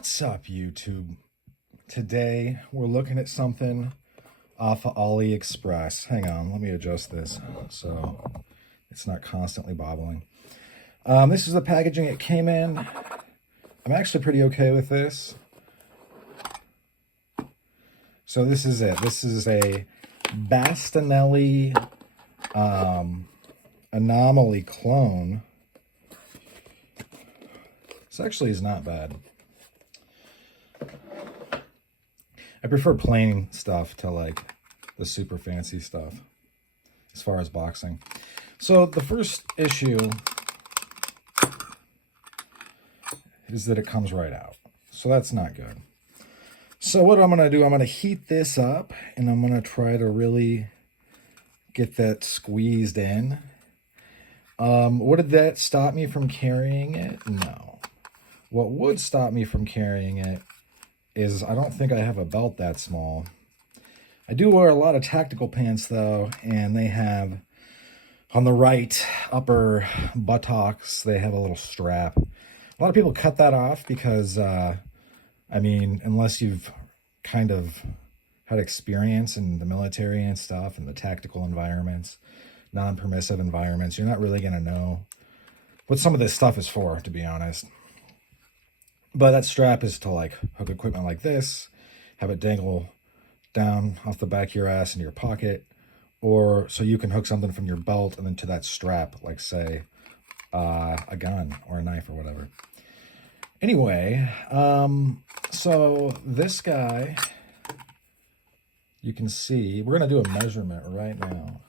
What's up, YouTube? Today we're looking at something off of AliExpress. Hang on, let me adjust this so it's not constantly bobbling. This is the packaging it came in. I'm actually pretty okay with this. So this is it. This is a Bastinelli Anomaly clone. This actually is not bad. I prefer plain stuff to like the super fancy stuff as far as boxing. So the first issue is that it comes right out. So that's not good. So what I'm going to do, I'm going to heat this up and I'm going to try to really get that squeezed in. Would that stop me from carrying it? No. What would stop me from carrying it is I don't think I have a belt that small. I do wear a lot of tactical pants though, and they have on the right upper buttocks, they have a little strap. A lot of people cut that off because, I mean, unless you've kind of had experience in the military and stuff and the tactical environments, non-permissive environments, you're not really going to know what some of this stuff is for, to be honest. But that strap is to like hook equipment like this, have it dangle down off the back of your ass into your pocket, or so you can hook something from your belt and then to that strap, like say a gun or a knife or whatever. Anyway, so this guy, you can see, we're going to do a measurement right now.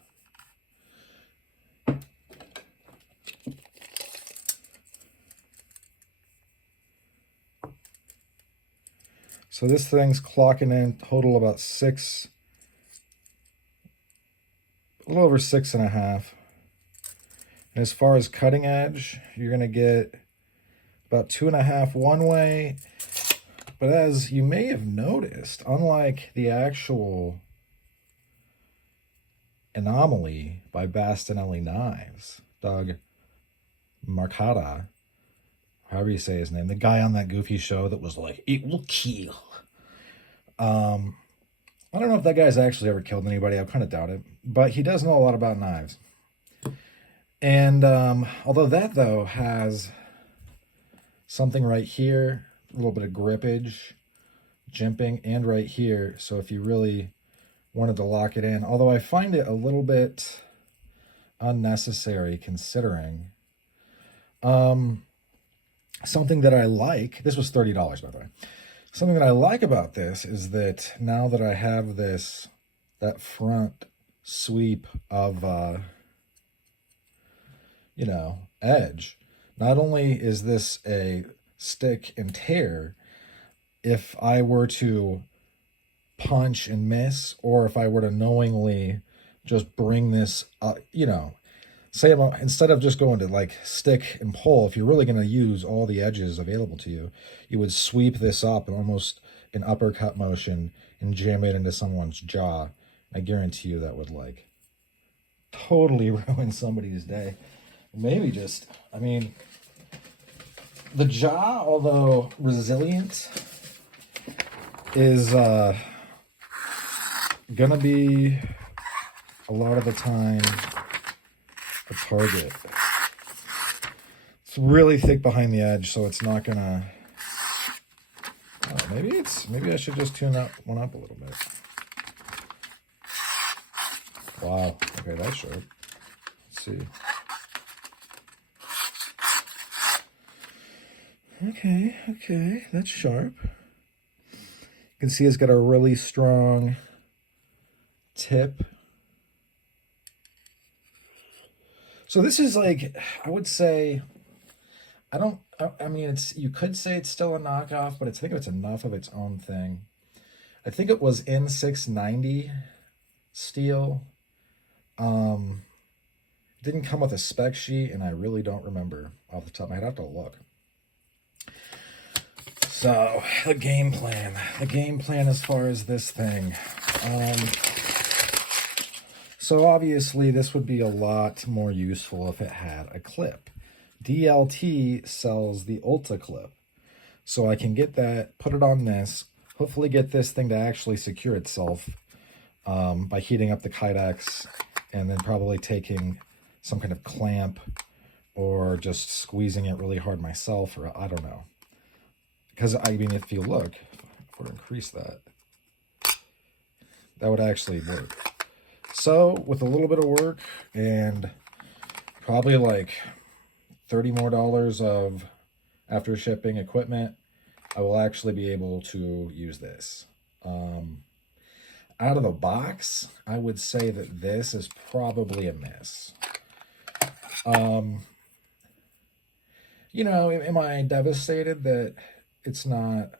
So this thing's clocking in total about a little over 6.5. And as far as cutting edge, you're going to get about 2.5 one way. But as you may have noticed, unlike the actual Anomaly by Bastinelli Knives, Doug Marcata, however you say his name, the guy on that goofy show that was like, it will kill. I don't know if that guy's actually ever killed anybody. I kind of doubt it. But he does know a lot about knives. And although that, though, has something right here, a little bit of grippage, jimping, and right here. So if you really wanted to lock it in, although I find it a little bit unnecessary considering. Something that I like, this was $30, by the way. Something that I like about this is that now that I have this, that front sweep of, you know, edge, not only is this a stick and tear, if I were to punch and miss, or if I were to knowingly just bring this up, you know, say instead of just going to like stick and pull, if you're really going to use all the edges available to you, you would sweep this up in almost an uppercut motion and jam it into someone's jaw. I guarantee you that would like totally ruin somebody's day. Maybe just, I mean, the jaw, although resilient, is gonna be a lot of the time a target. It's really thick behind the edge, so it's not gonna. Oh, maybe I should just tune that one up a little bit. Wow. Okay, that's sharp. Let's see. Okay, that's sharp. You can see it's got a really strong tip. So this is like, I would say, I mean, you could say it's still a knockoff, but I think it's enough of its own thing. I think it was N690 steel. Didn't come with a spec sheet, and I really don't remember off the top of my head. I have to look. So, the game plan as far as this thing. So obviously this would be a lot more useful if it had a clip. DLT sells the Ulta clip. So I can get that, put it on this, hopefully get this thing to actually secure itself by heating up the Kydex and then probably taking some kind of clamp or just squeezing it really hard myself, or I don't know. Because, I mean, if you look, if we increase that, that would actually work. So, with a little bit of work and probably like $30 more of after shipping equipment, I will actually be able to use this. Out of the box, I would say that this is probably a miss. You know, am I devastated that it's not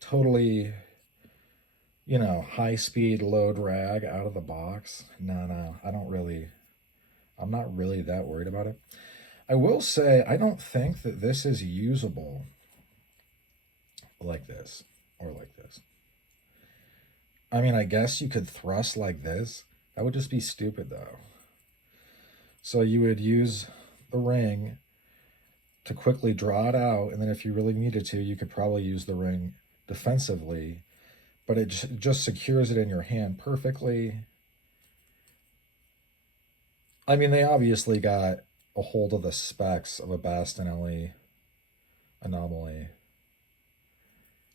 totally, you know, high speed, low drag out of the box? No, I'm not really that worried about it. I will say, I don't think that this is usable like this or like this. I mean, I guess you could thrust like this. That would just be stupid, though. So you would use the ring to quickly draw it out, and then if you really needed to, you could probably use the ring defensively, but it just secures it in your hand perfectly. I mean, they obviously got a hold of the specs of a Bastinelli Anomaly.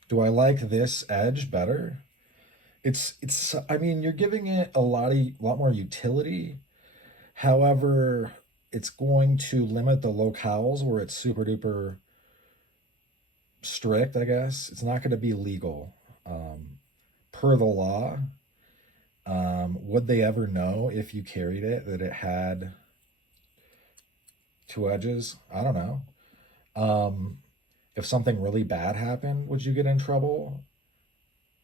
Do I like this edge better? It's I mean, you're giving it a lot more utility. However, it's going to limit the locales where it's super duper strict, I guess. It's not going to be legal per the law. Would they ever know if you carried it that it had two edges? I don't know. If something really bad happened, would you get in trouble?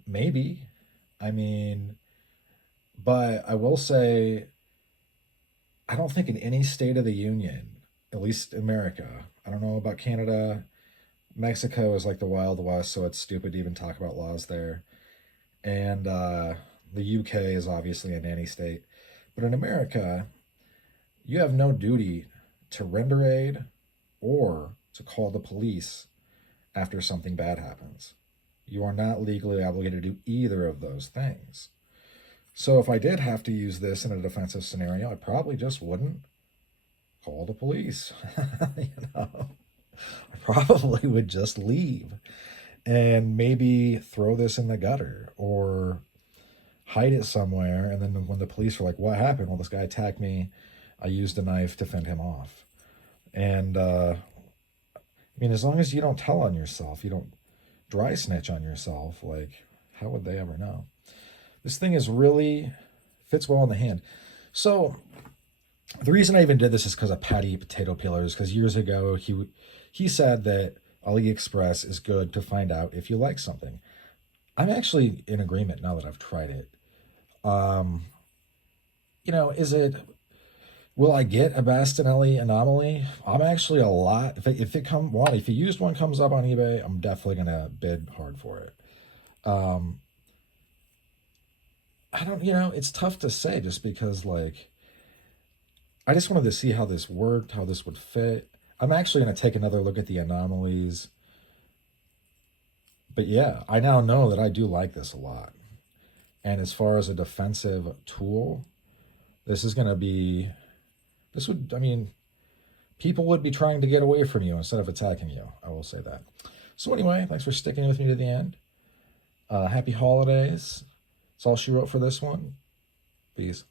Maybe. I mean, but I will say, I don't think in any state of the union, at least America, I don't know about Canada. Mexico is like the Wild West, so it's stupid to even talk about laws there. And the UK is obviously a nanny state. But in America, you have no duty to render aid or to call the police after something bad happens. You are not legally obligated to do either of those things. So if I did have to use this in a defensive scenario, I probably just wouldn't call the police. You know, I probably would just leave and maybe throw this in the gutter or hide it somewhere. And then when the police are like, what happened? Well, this guy attacked me. I used a knife to fend him off. And I mean, as long as you don't tell on yourself, you don't dry snitch on yourself, like, how would they ever know? This thing is really fits well in the hand. So the reason I even did this is because of Patty potato peelers, because years ago he said that AliExpress is good to find out if you like something. I'm actually in agreement now that I've tried it. You know, will I get a Bastinelli Anomaly? I'm actually a lot. If a used one comes up on eBay, I'm definitely gonna bid hard for it. I don't, you know, it's tough to say just because, like, I just wanted to see how this worked, how this would fit. I'm actually going to take another look at the anomalies. But yeah, I now know that I do like this a lot. And as far as a defensive tool, this is going to be, I mean, people would be trying to get away from you instead of attacking you. I will say that. So anyway, thanks for sticking with me to the end. Happy holidays. That's all she wrote for this one. Peace.